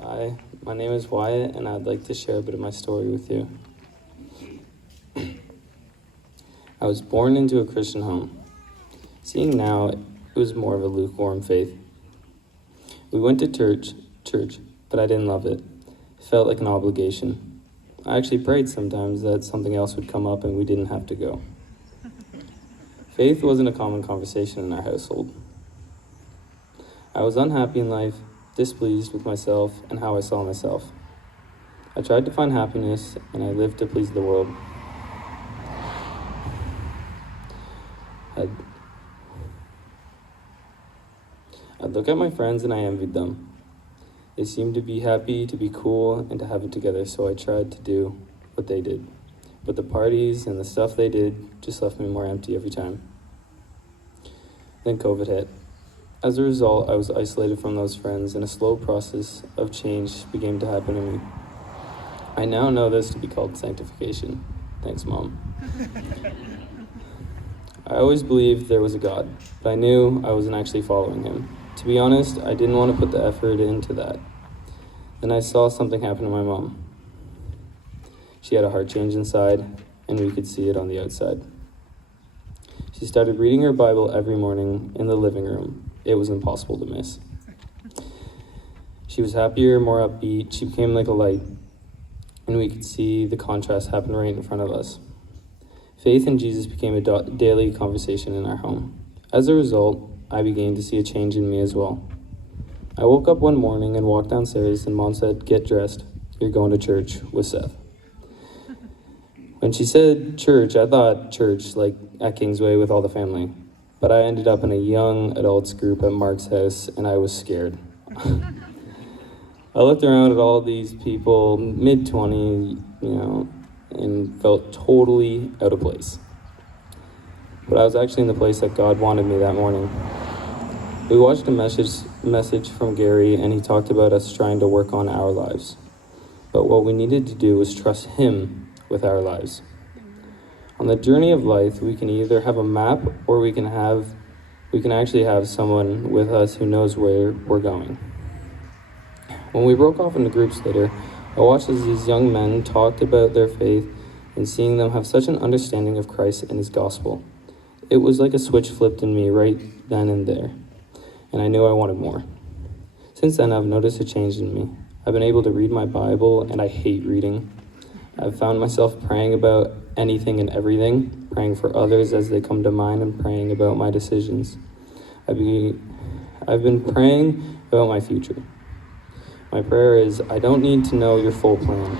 Hi, my name is Wyatt, and I'd like to share a bit of my story with you. I was born into a Christian home. Seeing now, it was more of a lukewarm faith. We went to church, but I didn't love it. It felt like an obligation. I actually prayed sometimes that something else would come up and we didn't have to go. Faith wasn't a common conversation in our household. I was unhappy in life, displeased with myself and how I saw myself. I tried to find happiness, and I lived to please the world. I'd look at my friends and I envied them. They seemed to be happy, to be cool, and to have it together, so I tried to do what they did. But the parties and the stuff they did just left me more empty every time. Then COVID hit. As a result, I was isolated from those friends, and a slow process of change began to happen to me. I now know this to be called sanctification. Thanks, Mom. I always believed there was a God, but I knew I wasn't actually following him. To be honest, I didn't want to put the effort into that. Then I saw something happen to my mom. She had a heart change inside, and we could see it on the outside. She started reading her Bible every morning in the living room. It was impossible to miss. She was happier, more upbeat. She became like a light, and we could see the contrast happen right in front of us. Faith in Jesus became a daily conversation in our home. As a result, I began to see a change in me as well. I woke up one morning and walked downstairs, and Mom said, "Get dressed. You're going to church with Seth." When she said church, I thought church, like at Kingsway with all the family. But I ended up in a young adults group at Mark's house, and I was scared. I looked around at all these people, mid-20, and felt totally out of place. But I was actually in the place that God wanted me that morning. We watched a message from Gary, and he talked about us trying to work on our lives. But what we needed to do was trust him with our lives. On the journey of life, we can either have a map, or we can actually have someone with us who knows where we're going. When we broke off into groups later, I watched as these young men talked about their faith, and seeing them have such an understanding of Christ and his gospel. It was like a switch flipped in me right then and there, and I knew I wanted more. Since then, I've noticed a change in me. I've been able to read my Bible, and I hate reading. I've found myself praying about anything and everything, praying for others as they come to mind, and praying about my decisions. I've been praying about my future. My prayer is, I don't need to know your full plan.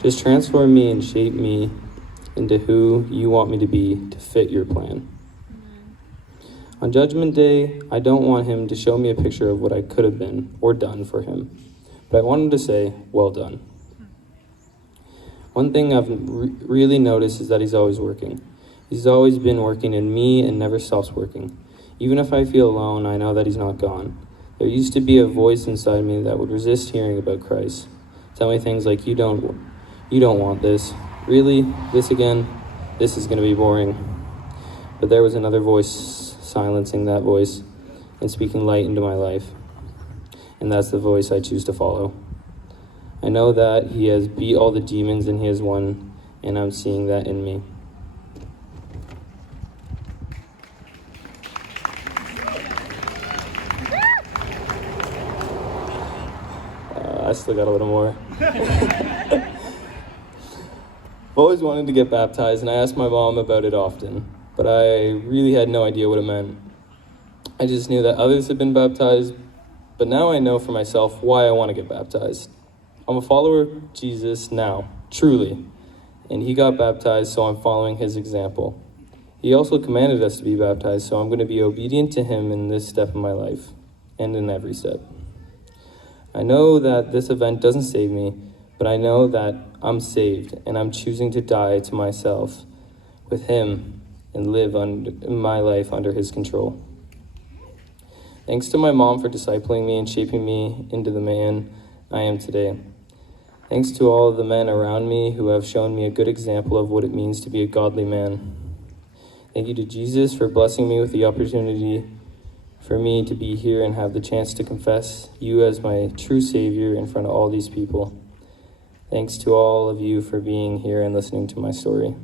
Just transform me and shape me into who you want me to be to fit your plan. On Judgment Day, I don't want him to show me a picture of what I could have been or done for him, but I want him to say, well done. One thing I've really noticed is that he's always working. He's always been working in me and never stops working. Even if I feel alone, I know that he's not gone. There used to be a voice inside me that would resist hearing about Christ. Tell me things like, you don't want this. Really? This again? This is going to be boring. But there was another voice silencing that voice and speaking light into my life. And that's the voice I choose to follow. I know that he has beat all the demons and he has won, and I'm seeing that in me. I still got a little more. I've always wanted to get baptized, and I asked my mom about it often, but I really had no idea what it meant. I just knew that others had been baptized, but now I know for myself why I want to get baptized. I'm a follower of Jesus now, truly, and he got baptized, so I'm following his example. He also commanded us to be baptized, so I'm going to be obedient to him in this step of my life, and in every step. I know that this event doesn't save me, but I know that I'm saved, and I'm choosing to die to myself with him and live my life under his control. Thanks to my mom for discipling me and shaping me into the man I am today. Thanks to all of the men around me who have shown me a good example of what it means to be a godly man. Thank you to Jesus for blessing me with the opportunity for me to be here and have the chance to confess you as my true Savior in front of all these people. Thanks to all of you for being here and listening to my story.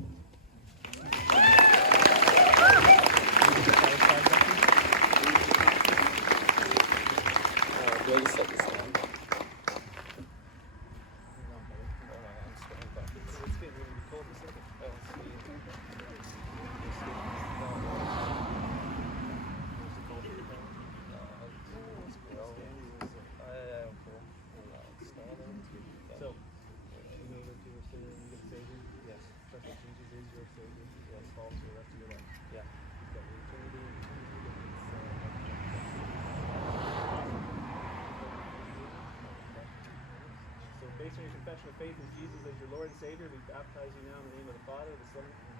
Based on your confession of faith in Jesus as your Lord and Savior, we baptize you now in the name of the Father, the Son, and